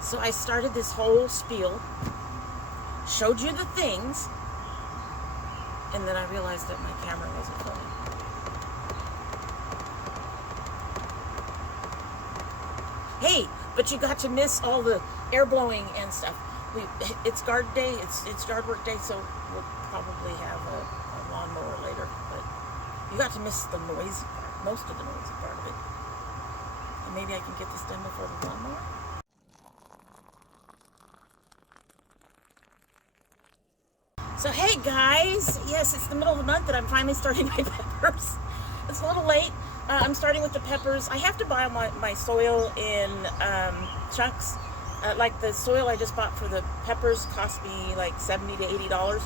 So I started this whole spiel, showed you the things, and then I realized that my camera wasn't filming. Hey, but you got to miss all the air blowing and stuff. It's guard day, it's yard work day, so we'll probably have a lawnmower later, but you got to miss the noisy part, most of the noisy part of it. And maybe I can get this done before the lawnmower. So hey guys, yes, it's the middle of the month that I'm finally starting my peppers. It's a little late. I'm starting with the peppers. I have to buy my soil in chunks. Like the soil I just bought for the peppers cost me like $70 to $80.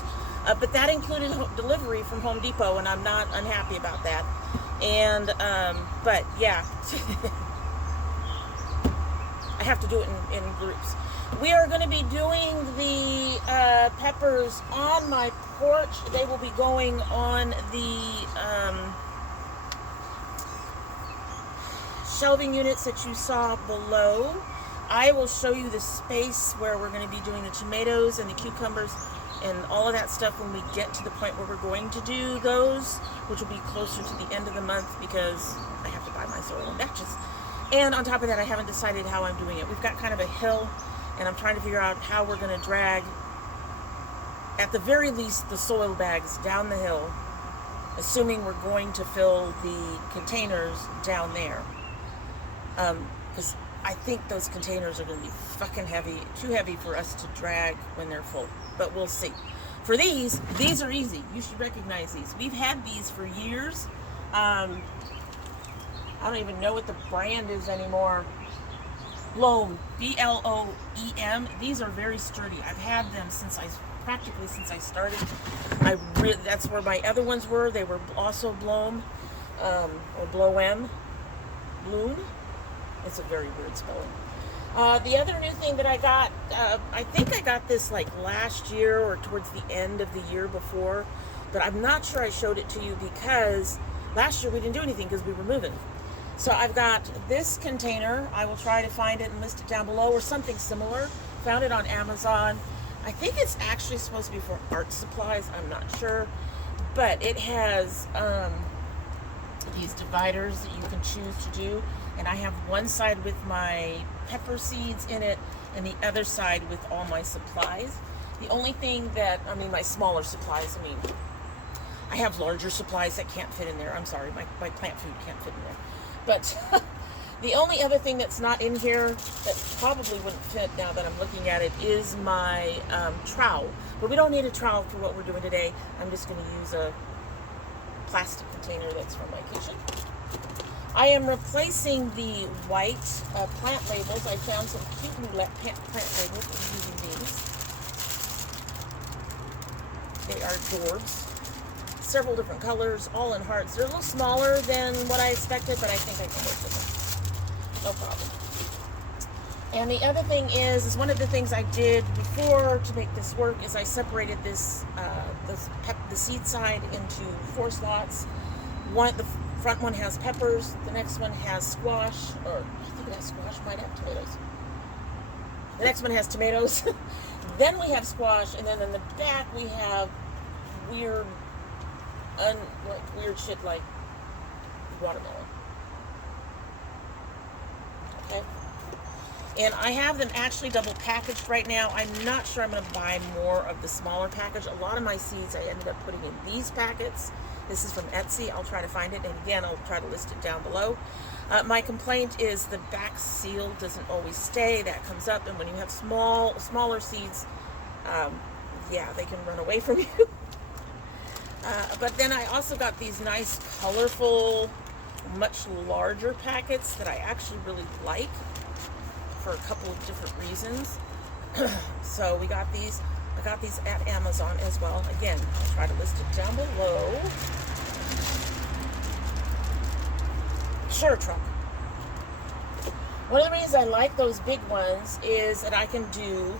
But that included delivery from Home Depot, and I'm not unhappy about that. And, but yeah, I have to do it in groups. We are going to be doing the peppers on my porch. They will be going on the shelving units that you saw below. I will show you the space where we're going to be doing the tomatoes and the cucumbers and all of that stuff when we get to the point where we're going to do those, which will be closer to the end of the month because I have to buy my soil in batches. And on top of that, I haven't decided how I'm doing it. We've got kind of a hill, and I'm trying to figure out how we're going to drag, at the very least, the soil bags down the hill, assuming we're going to fill the containers down there. Because I think those containers are going to be fucking heavy, too heavy for us to drag when they're full. But we'll see. For these are easy. You should recognize these. We've had these for years. I don't even know what the brand is anymore. Bloem, B-L-O-E-M. These are very sturdy. I've had them practically since I started. That's where my other ones were. They were also Bloem, or Bloem. Bloom. It's a very weird spelling. The other new thing that I got, I think I got this like last year or towards the end of the year before, but I'm not sure I showed it to you because last year we didn't do anything because we were moving. So I've got this container. I will try to find it and list it down below or something similar. Found it on Amazon. I think it's actually supposed to be for art supplies. I'm not sure. But it has these dividers that you can choose to do. And I have one side with my pepper seeds in it and the other side with all my supplies. The only thing my smaller supplies, I have larger supplies that can't fit in there. I'm sorry, my plant food can't fit in there. But the only other thing that's not in here that probably wouldn't fit now that I'm looking at it is my trowel. But we don't need a trowel for what we're doing today. I'm just going to use a plastic container that's from my kitchen. I am replacing the white plant labels. I found some cute new plant labels. I'm using these. They are gourds. Several different colors, all in hearts. They're a little smaller than what I expected, but I think I can work with them. No problem. And the other thing is one of the things I did before to make this work is I separated the seed side into 4 slots. The front one has peppers, the next one has squash, or I think it has squash, might have tomatoes. The next one has tomatoes. Then we have squash, and then in the back we have weird shit like watermelon. Okay? And I have them actually double packaged right now. I'm not sure I'm going to buy more of the smaller package. A lot of my seeds I ended up putting in these packets. This is from Etsy. I'll try to find it. And again, I'll try to list it down below. My complaint is the back seal doesn't always stay. That comes up. And when you have smaller seeds, they can run away from you. But then I also got these nice, colorful, much larger packets that I actually really like for a couple of different reasons. So we got these. I got these at Amazon as well. Again, I'll try to list it down below. Sure, truck. One of the reasons I like those big ones is that I can do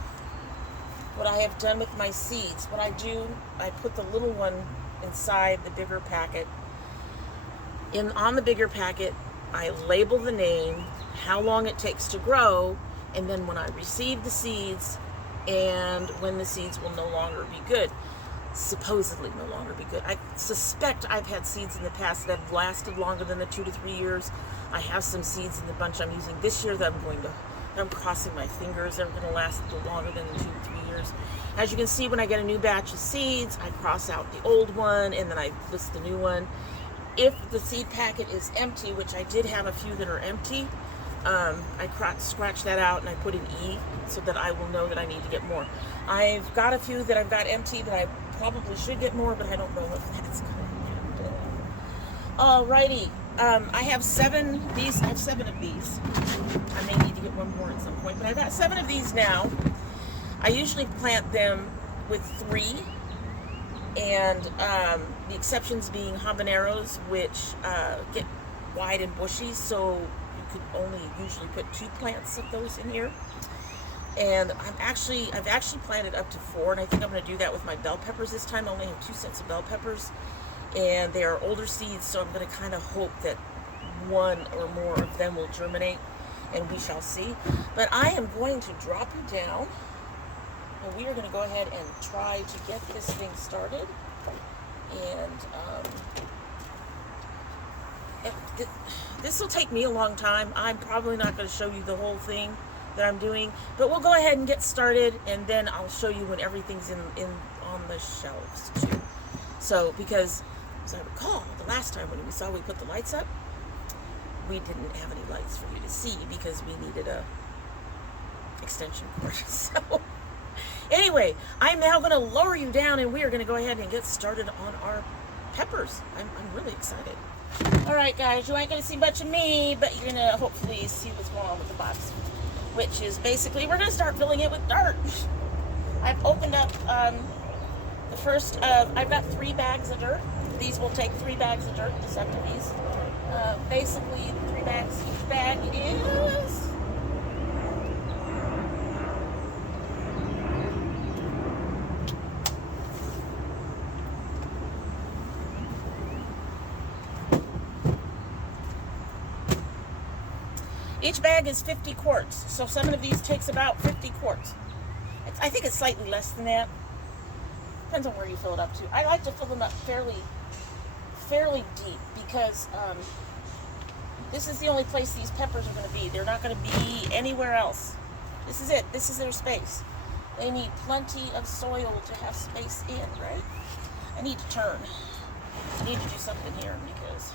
what I have done with my seeds. What I do, I put the little one inside the bigger packet. On the bigger packet, I label the name, how long it takes to grow, and then when I receive the seeds, and when the seeds will no longer be good. Supposedly no longer be good. I suspect I've had seeds in the past that have lasted longer than the 2 to 3 years. I have some seeds in the bunch I'm using this year that I'm crossing my fingers, they're going to last a little longer than the 2 to 3 years. As you can see, when I get a new batch of seeds, I cross out the old one and then I list the new one. If the seed packet is empty, which I did have a few that are empty, I scratch that out and I put an E so that I will know that I need to get more. I've got a few that I've got empty that I probably should get more, but I don't know if that's going to happen. Alrighty, I have 7 of these. I may need to get one more at some point, but I've got 7 of these now. I usually plant them with 3, and the exceptions being habaneros, which get wide and bushy, so you could only usually put 2 plants of those in here. And I've actually planted up to 4, and I think I'm going to do that with my bell peppers this time. I only have 2 sets of bell peppers, and they are older seeds, so I'm going to kind of hope that 1 or more of them will germinate, and we shall see. But I am going to drop you down, and we are going to go ahead and try to get this thing started. And this will take me a long time. I'm probably not going to show you the whole thing that I'm doing, but we'll go ahead and get started, and then I'll show you when everything's in on the shelves too. So, because as I recall, the last time when we put the lights up, we didn't have any lights for you to see because we needed a extension cord. So anyway, I'm now going to lower you down, and we are going to go ahead and get started on our peppers. I'm really excited. All right, guys, you ain't going to see much of me, but you're going to hopefully see what's going on with the box, which is basically we're going to start filling it with dirt. I've opened up the first of, I've got 3 bags of dirt. These will take 3 bags of dirt, the 7 of these. Basically, 3 bags, each bag is... Each bag is 50 quarts, so 7 of these takes about 50 quarts. I think it's slightly less than that. Depends on where you fill it up to. I like to fill them up fairly deep because this is the only place these peppers are going to be. They're not going to be anywhere else. This is it. This is their space. They need plenty of soil to have space in, right? I need to turn. I need to do something here because,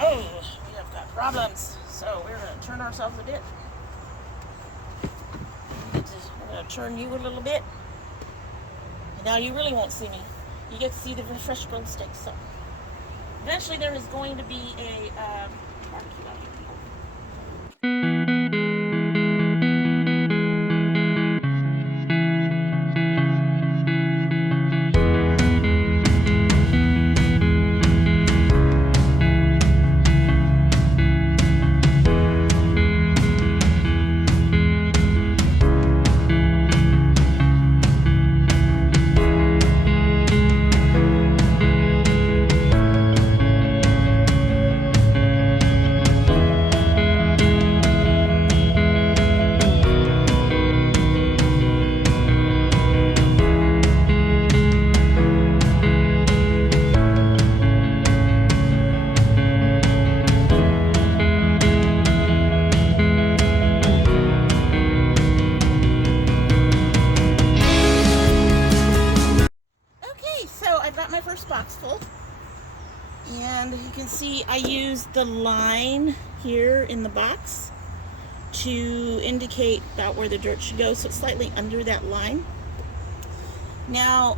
oh, we have got problems. So we're going to turn ourselves a bit. We're going to turn you a little bit. And now you really won't see me. You get to see the fresh grilled steaks. So eventually there is going to be a barbecue out here. Box full, and you can see I used the line here in the box to indicate about where the dirt should go, so it's slightly under that line. Now,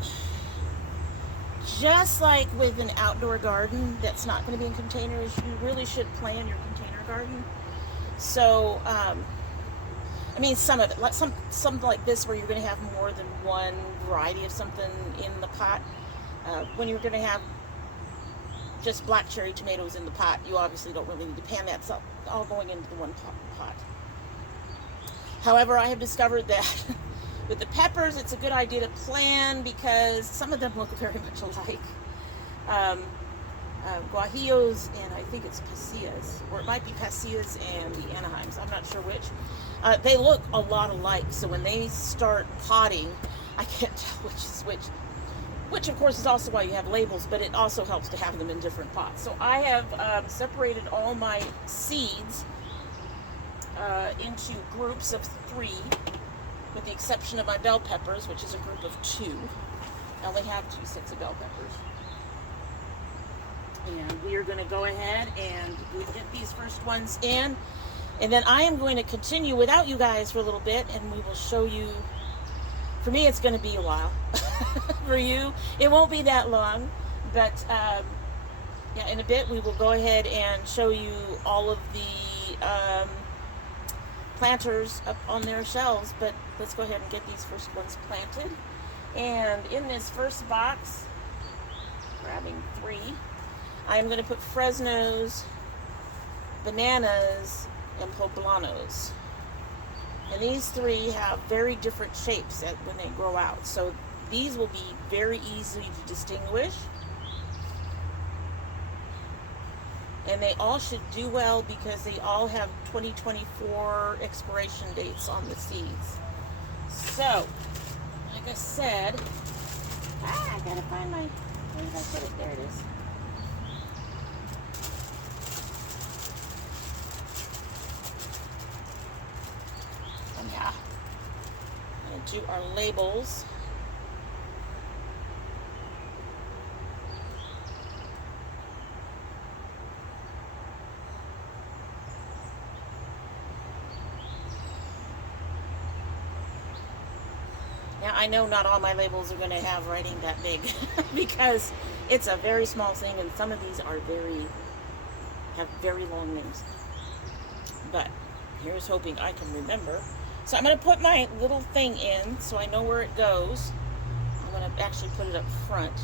just like with an outdoor garden that's not going to be in containers, you really should plan your container garden. So I mean, some of it, like some like this, where you're going to have more than one variety of something in the pot. When you're going to have just black cherry tomatoes in the pot, you obviously don't really need to pan that. It's all going into the one pot. However, I have discovered that with the peppers, it's a good idea to plan because some of them look very much alike. Guajillos, and I think it's Pasillas, or it might be Pasillas and the Anaheims. I'm not sure which. They look a lot alike, so when they start potting, I can't tell which is which. Which, of course, is also why you have labels, but it also helps to have them in different pots. So I have separated all my seeds into groups of 3, with the exception of my bell peppers, which is a group of 2. I only have 2 sets of bell peppers. And we are going to go ahead and get these first ones in. And then I am going to continue without you guys for a little bit, and we will show you. For me, it's going to be a while. For you, it won't be that long. But yeah, in a bit, we will go ahead and show you all of the planters up on their shelves. But let's go ahead and get these first ones planted. And in this first box, grabbing 3, I am going to put Fresnos, bananas, and poblanos. And these 3 have very different shapes when they grow out. So these will be very easy to distinguish. And they all should do well because they all have 2024 expiration dates on the seeds. So, like I said, I gotta find my, where did I put it? There it is. Yeah. I'm gonna do our labels. Now, I know not all my labels are going to have writing that big because it's a very small thing, and some of these are have very long names. But here's hoping I can remember. So I'm going to put my little thing in so I know where it goes. I'm going to actually put it up front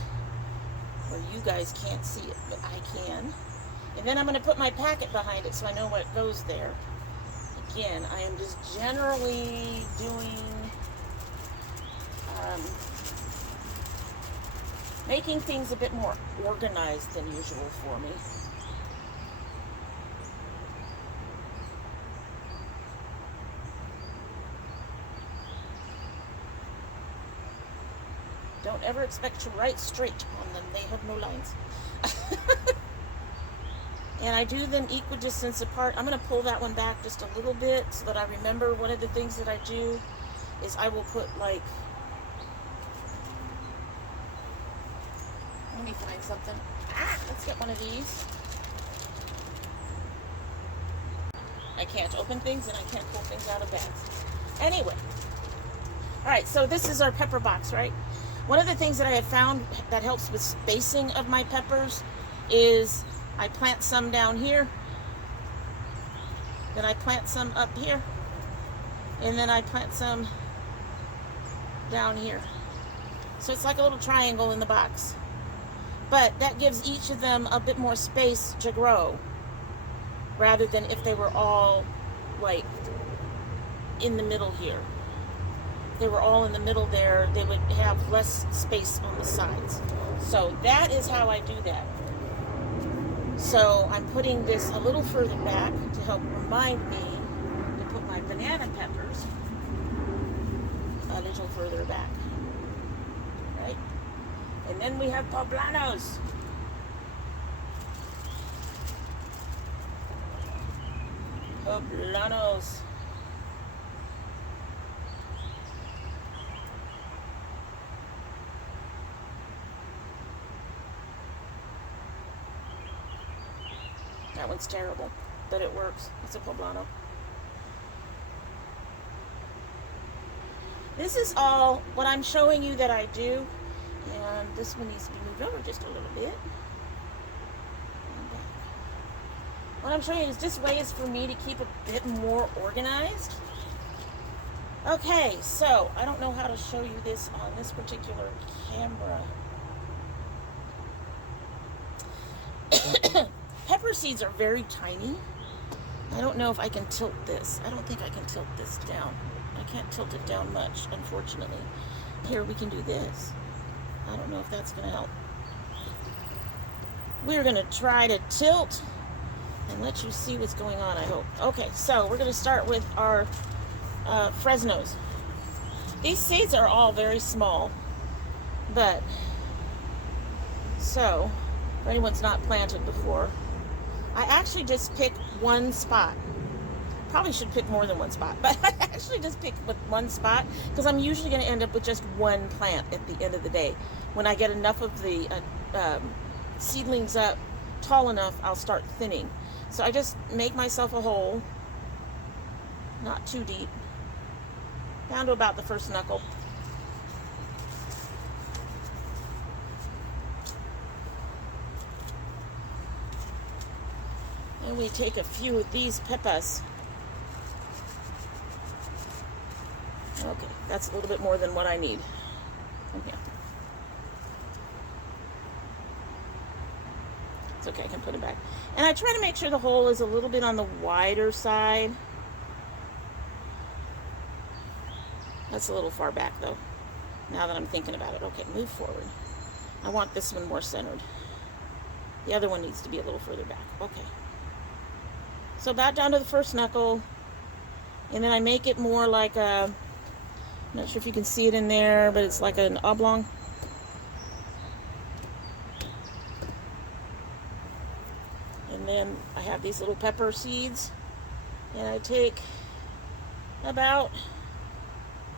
where you guys can't see it, but I can. And then I'm going to put my packet behind it so I know what goes there. Again, I am just generally doing making things a bit more organized than usual for me. Don't ever expect to write straight on them. They have no lines. And I do them equidistance apart. I'm going to pull that one back just a little bit so that I remember. One of the things that I do is I will put like, let me find something. Let's get one of these. I can't open things and I can't pull things out of bags. Anyway. Alright, so this is our pepper box, right? One of the things that I have found that helps with spacing of my peppers is I plant some down here. Then I plant some up here. And then I plant some down here. So it's like a little triangle in the box. But that gives each of them a bit more space to grow, rather than if they were all like in the middle here. If they were all in the middle there, they would have less space on the sides. So that is how I do that. So I'm putting this a little further back to help remind me to put my banana peppers a little further back. Right? And then we have poblanos. Poblanos. That one's terrible, but it works. It's a poblano. This is all what I'm showing you that I do. And this one needs to be moved over just a little bit. What I'm showing you is this way is for me to keep a bit more organized. Okay, so I don't know how to show you this on this particular camera. Pepper seeds are very tiny. I don't know if I can tilt this. I don't think I can tilt this down. I can't tilt it down much, unfortunately. Here, we can do this. I don't know if that's going to help. we're going to try to tilt and let you see what's going on, I hope. Okay, so we're going to start with our Fresnos. These seeds are all very small, but so if anyone's not planted before, I actually just pick one spot. Probably should pick more than one spot, but I actually just pick with one spot because I'm usually going to end up with just one plant at the end of the day. When I get enough of the seedlings up tall enough, I'll start thinning. So I just make myself a hole, not too deep, down to about the first knuckle. And we take a few of these peppers. Okay, that's a little bit more than what I need. Come here. It's okay, I can put it back. And I try to make sure the hole is a little bit on the wider side. That's a little far back though, now that I'm thinking about it. Okay, move forward. I want this one more centered. The other one needs to be a little further back. Okay. So about down to the first knuckle, and then I make it more like a, I'm not sure if you can see it in there, but it's like an oblong. And then I have these little pepper seeds, and I take about,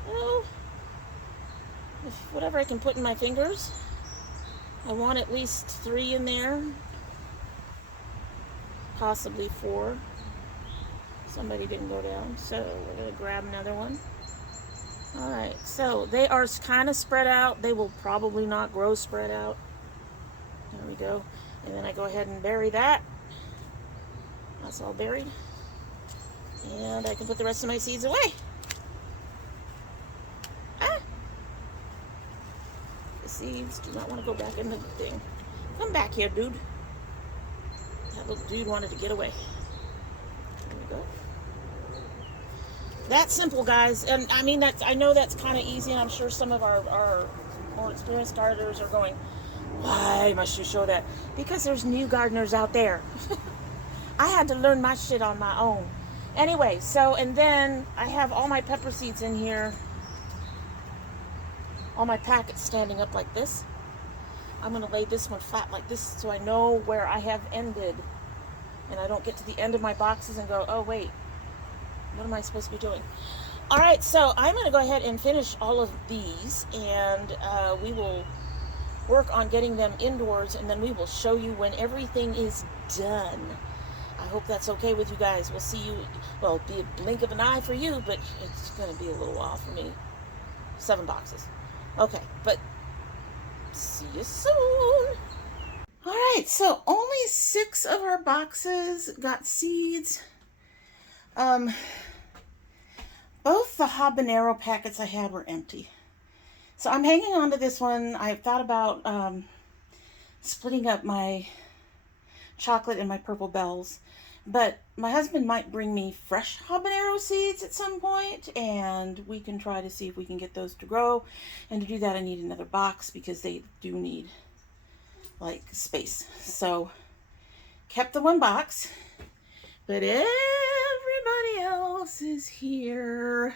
oh, whatever I can put in my fingers. I want at least 3 in there, possibly 4. Somebody didn't go down, so we're going to grab another one. All right, so they are kind of spread out. They will probably not grow spread out. There we go. And then I go ahead and bury that. That's all buried. And I can put the rest of my seeds away. Ah! The seeds do not want to go back in the thing. Come back here, dude. That little dude wanted to get away. There we go. That's simple, guys. And I mean, I know that's kind of easy, and I'm sure some of our more experienced gardeners are going, why must you show that? Because there's new gardeners out there. I had to learn my shit on my own. Anyway, so, and then I have all my pepper seeds in here. All my packets standing up like this. I'm going to lay this one flat like this so I know where I have ended. And I don't get to the end of my boxes and go, oh, wait. What am I supposed to be doing? All right, so I'm going to go ahead and finish all of these, and we will work on getting them indoors, and then we will show you when everything is done. I hope that's okay with you guys. We'll see you, well, it'll be a blink of an eye for you, but it's going to be a little while for me. 7 boxes. Okay, but see you soon. All right, so only 6 of our boxes got seeds. Both the habanero packets I had were empty. So I'm hanging on to this one. I've thought about splitting up my chocolate and my purple bells, but my husband might bring me fresh habanero seeds at some point, and we can try to see if we can get those to grow. And to do that, I need another box because they do need like space. So kept the one box, but everybody else is here.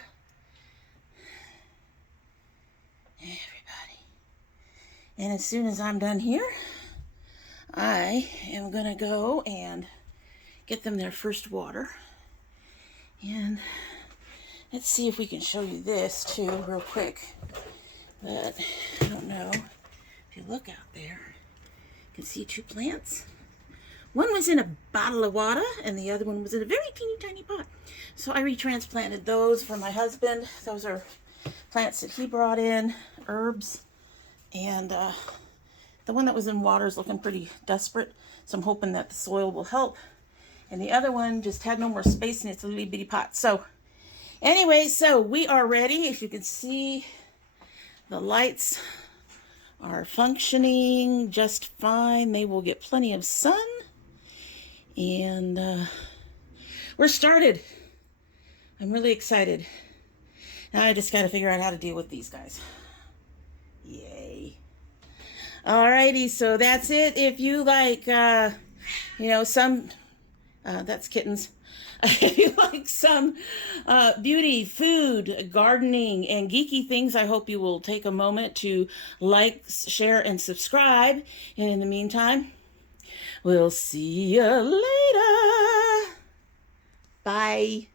Everybody. And as soon as I'm done here, I am gonna go and get them their first water. And let's see if we can show you this too real quick. But I don't know if you look out there, you can see 2 plants. One was in a bottle of water, and the other one was in a very teeny tiny pot. So I retransplanted those for my husband. Those are plants that he brought in, herbs. And the one that was in water is looking pretty desperate, so I'm hoping that the soil will help. And the other one just had no more space, and it's a little bitty pot. So anyway, so we are ready. As you can see, the lights are functioning just fine. They will get plenty of sun. And we're started. I'm really excited. Now I just got to figure out how to deal with these guys. Yay. Alrighty, so that's it. If you like, some, that's kittens. If you like some beauty, food, gardening, and geeky things, I hope you will take a moment to like, share, and subscribe. And in the meantime, we'll see you later. Bye.